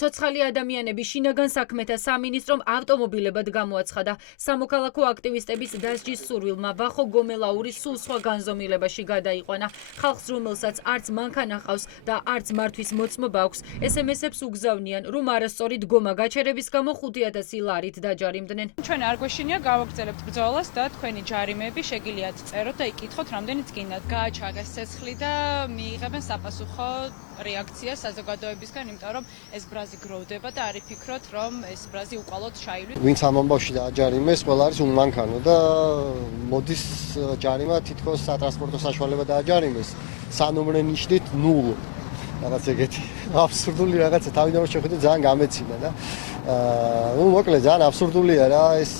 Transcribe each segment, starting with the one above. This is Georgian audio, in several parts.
Ცოცხალი ადამიანები შინაგან საქმეთა სამინისტრომ ავტომობილებად გამოაცხადა. Სამოქალაქო აქტივისტების დასჯის სურვილმა ვახო გომელაური სულ სხვა განზომილებაში გადაიყვანა. ხალხს, რომელსაც არც მანქანა ყავს და არც მართვის მოწმობა აქვს, SMS-ებს უგზავნიან, რომ არასწორი დგომა გაჩერების გამო 5,000 ლარით დაჯარიმდნენ. ჩვენ არ გვეშინია გავაგრძელებთ ბრძოლას და თქვენი ჯარიმები შეგიძლიათ წეროთ და იკითხოთ რამდენიც გინდათ. გააჩაგეს ცეცხლი და მიიღებენ საპასუხო რეაქცია საზოგადოებისგან, იმიტომ რომ ეს ბრაზი გროვდება და არ იფიქროთ, რომ ეს ბრაზი უკვალოდ ჩაივლის. ვინც ამ ამბავში დააჯარიმეს, ყველა არის უმანქანო და მოდის ჯარიმა თითქოს სატრანსპორტო საშუალება დააჯარიმეს. სანომრე ნიშნით 0. რაღაც ეგეთი აბსურდული რაღაცა თავიდან შევხედე ძალიან გამეცინა და მოკლედ ძალიან აბსურდულია რა ეს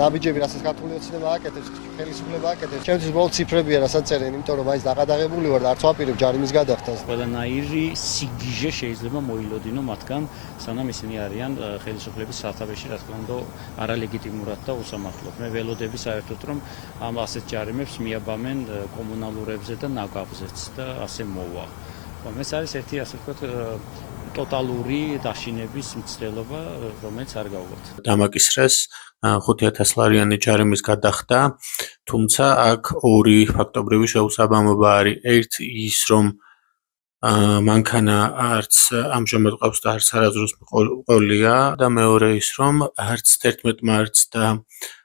ნაბიჯები რასაც ქართული ოცნება აკეთებს ხელისუფლება აკეთებს ჩემთვის ბოლო ციფრებია რასაც წერენ იმიტომ რომ მაინც დაკადაღებული ვარ და არც ვაპირებ ჯარიმის გადახდას ყველანაირი სიგიჟე შეიძლება მოილოდინო მათგან სანამ ისინი არიან ხელისუფლების სათავეში რა თქმა უნდა არალეგიტიმურად და უსამართლოდ მე ველოდები საერთოდ რომ ამ ასეთ ჯარიმებს მიაბამენ კომუნალურებზე და ნაგავზეც და ასე მოვა ეს არის ერთი ასე ვთქვათ ტოტალური დაშინების მცდელობა, რომელიც არ გავუვართ. დამაკისრეს 5,000 ლარიანი ჯარიმის გადახდა, თუმცა აქ ორი ფაქტობრივი შეუსაბამობა არის. ერთი ის, რომ მანქანა არც ამჟამად ყავს და არც არასდროს მიყოლია და მეორე ის, რომ არც 11 მარტს და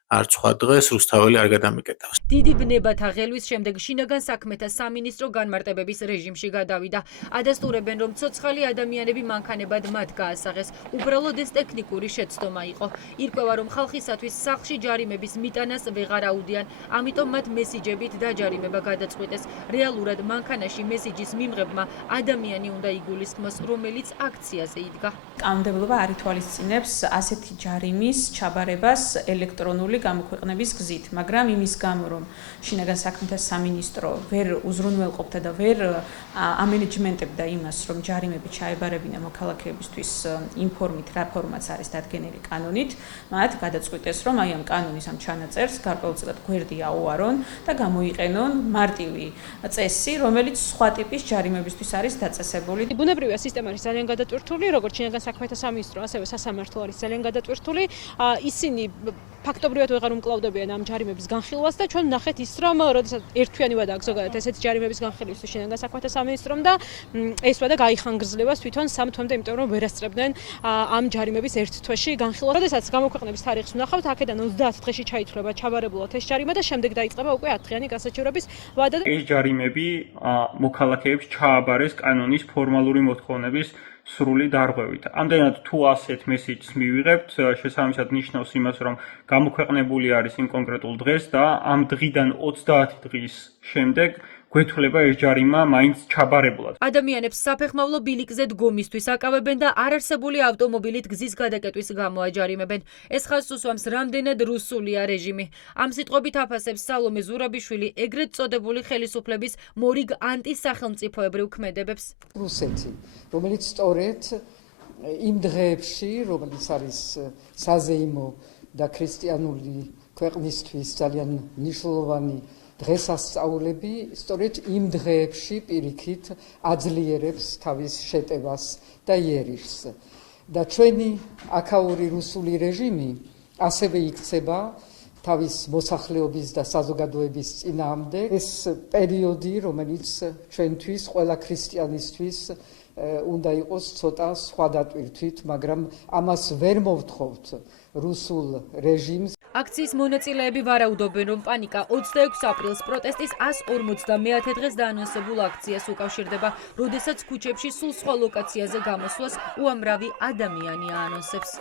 არც სხვა დღეს რუსთაველი არ გადამიკეტავს. დიდი ბნებათა ღელვის შემდეგ შინაგან საქმეთა სამინისტრო განმარტებების რეჟიმში გადავიდა. ადასტურებენ, რომ ცოცხალი ადამიანები მანქანებად მათ გაასაღეს. უბრალოდ ეს ტექნიკური შეცდომა იყო. ირკვევა, რომ ხალხისათვის სახლში ჯარიმების მიტანას ვეღარ აუდიან, ამიტომ მათ მესიჯებით დაჯარიმება გადაწყვიტეს. რეალურად მანქანაში მესიჯის მიმღებმა ადამიანი უნდა იგულისხმოს, რომელიც აქციაზე იდგა. კანონმდებლობა არ ითვალისწინებს ასეთი ჯარიმის ჩაბარებას ელექტრონული გამოქვეყნების გზით, მაგრამ იმის გამო, რომ შინაგან საქმეთა სამინისტრო ვერ უზრუნველყოფდა და ვერ ამენეჯმენტებდა იმას, რომ ჯარიმები ჩაებარებინა მოქალაქეებისთვის იმ ფორმით, რა ფორმაც არის დადგენილი კანონით, მათ გადაწყვიტეს, რომ აი ამ კანონის ამ ჩანაწერს გარკვეულწილად გვერდი აუარონ და გამოიყენონ მარტივი წესი, რომელიც სხვა ტიპის ჯარიმებისთვის არის დაწესებული. ბუნებრივია სისტემა არის ძალიან გადატვირთული, როგორც შინაგან საქმეთა სამინისტრო, ასევე სასამართლო არის ძალიან გადატვირთული. ისინი ფაქტობრივად ვეღარ უმკლავდებიან ამ ჯარიმების განხილვას და ჩვენ ვნახეთ ის, რომ როდესაც ერთთვიანივად აქვს ზოგადად ესეთი ჯარიმების განხილვის შინაგან საქმეთა სამინისტრომ და ესვა და გაიხანგრძლებას თვითონ 3 თვემდე, იმიტომ რომ ვერ ესწრებდნენ ამ ჯარიმების ერთ თვეში განხილვას. როდესაც გამოქვეყნების თარიღს ვნახავთ, აქედან 30 დღეში ჩაითვლება ჩაბარებულად ეს ჯარიმა და შემდეგ დაიწყება უკვე 10 დღიანი გასაჩივრების ვადა. ეს ჯარიმები მოქალაქეებს ჩააბარეს კანონის ფორმალური მოთხოვნების სრული დარღვევით. ამდენად თუ ასეთ მესიჯს მივიღებთ, შესაბამისად ნიშნავს იმას, რომ გამოქვეყნებული არის იმ კონკრეტულ დღეს და ამ დღიდან 30 დღის შემდეგ გვეთვლება ეს ჯარიმა მაინც ჩაბარებულად. ადამიანებს საფეხმავლო ბილიკზე დგომისთვის აკავებენ და არარსებული ავტომობილით გზის გადაკეტვის გამო აჯარიმებენ. ეს ხაზს უსვამს რამდენად რუსულია რეჟიმი. ამ სიტყვებით აფასებს სალომე ზურაბიშვილი ეგრეთ წოდებული ხელისუფლების მორიგ ანტისახელმწიფოებრივ ქმედებებს. რუსეთი, რომელიც სწორედ იმ დღეებში, რომელიც არის საზეიმო და ქრისტიანული ქვეყნისთვის ძალიან მნიშვნელოვანი დღესასწაულები, სწორედ იმ დღეებში პირიქით აძლიერებს თავის შეტევას და იერიშს. და ჩვენი აქაური რუსული რეჟიმი ასევე იქცება თავის მოსახლეობის და საზოგადოების წინააღმდეგ. ეს პერიოდი, რომელიც ჩვენთვის, ყველა ქრისტიანისთვის უნდა იყოს ცოტა სხვა დატვირთვით, მაგრამ ამას ვერ მოვთხოვთ რუსულ რეჟიმს. აქციის მონაწილეები ვარაუდობენ, რომ პანიკა 26 აპრილს პროტესტის 150 დღეს დაანონსებულ აქციას უკავშირდება, როდესაც ქუჩებში სულ სხვა ლოკაციაზე გამოსვლას უამრავი ადამიანი აანონსებს.